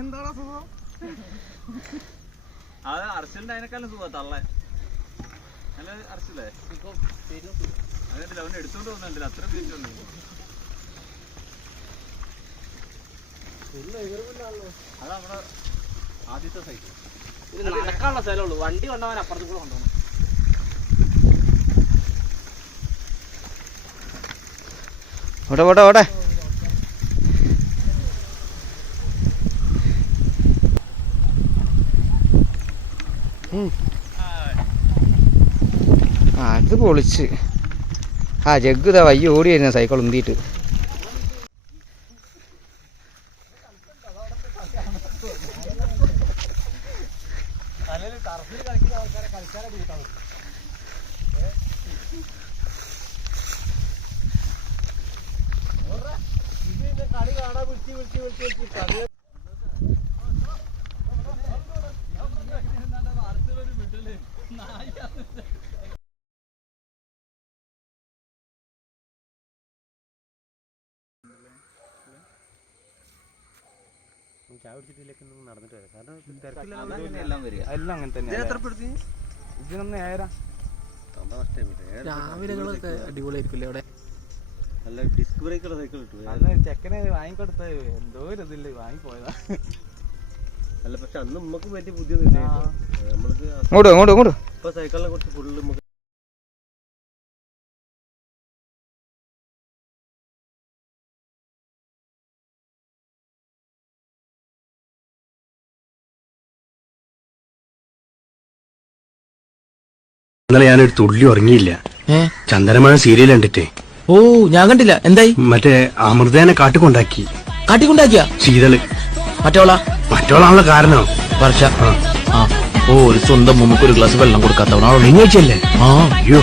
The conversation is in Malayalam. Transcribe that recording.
എന്താണോ സുഖം? അത് അർച്ചലിന്റെ അതിനേക്കാളും സുഖം തള്ളേ. നല്ല അർച്ചല്ലേ അതിന്റെ അവനെ എടുത്തോണ്ട് പോകുന്നുണ്ടല്ലോ, അത്ര ബീച്ചുണ്ട്. അത് നമ്മുടെ ആദ്യത്തെ സൈക്കിൾ. ഇത് നടക്കാനുള്ള സ്ഥലമുള്ളൂ, വണ്ടി കൊണ്ടുപോകാൻ അപ്പുറത്ത് കൂടെ കൊണ്ടുപോകണം. ഓടെ ഓടെ ഓടെ. അത് പൊളിച്ച്. ആ ജഗ് ഇതാ വയ്യ ഓടി വരുന്ന സൈക്കിൾ ഉന്തിയിട്ട്. കളി കാണാൻ വിളിച്ച് വിളിച്ച് വിളിച്ച് വിളിച്ച് കളി നടന്നിട്ട് വരാം. കാരണം എല്ലാം അങ്ങനെ തന്നെ. ഇതിനൊന്ന് രാവിലെകളൊക്കെ അടിപൊളിയായിരിക്കില്ലേ അവിടെ? നല്ല ഡിസ്ക് ബ്രേക്കുള്ള സൈക്കിൾ കിട്ടും. അന്ന് ചെക്കനെ വാങ്ങിക്കൊടുത്ത എന്തോ ഒരു ഇതില്ലേ വാങ്ങിപ്പോയതാ. അല്ല പക്ഷെ അന്ന് നമുക്ക് പറ്റിയ പുതിയതില്ല. നമ്മൾക്ക് അങ്ങോട്ട് അങ്ങോട്ട് അങ്ങോട്ട് ഇപ്പൊ സൈക്കിളിനെ കുറിച്ച് ഫുള്ള് നമുക്ക് ഇന്നലെ ഞാനൊരു തുള്ളി ഉറങ്ങിയില്ല. ചന്ദനമഴ സീരിയൽ കണ്ടിട്ടേ. ഓ ഞാൻ കണ്ടില്ല. എന്തായി? മറ്റേ അമൃതേനെ കാട്ടിക്കൊണ്ടാക്കിയ ശീതള്. മറ്റോളാണല്ലോ കാരണം. വർഷ ഓ ഒരു സ്വന്തം മുമ്പിൽ ഒരു ഗ്ലാസ് വെള്ളം കൊടുക്കാത്തവനാണോ? വെള്ളിയാഴ്ചയല്ലേ? ആ അയ്യോ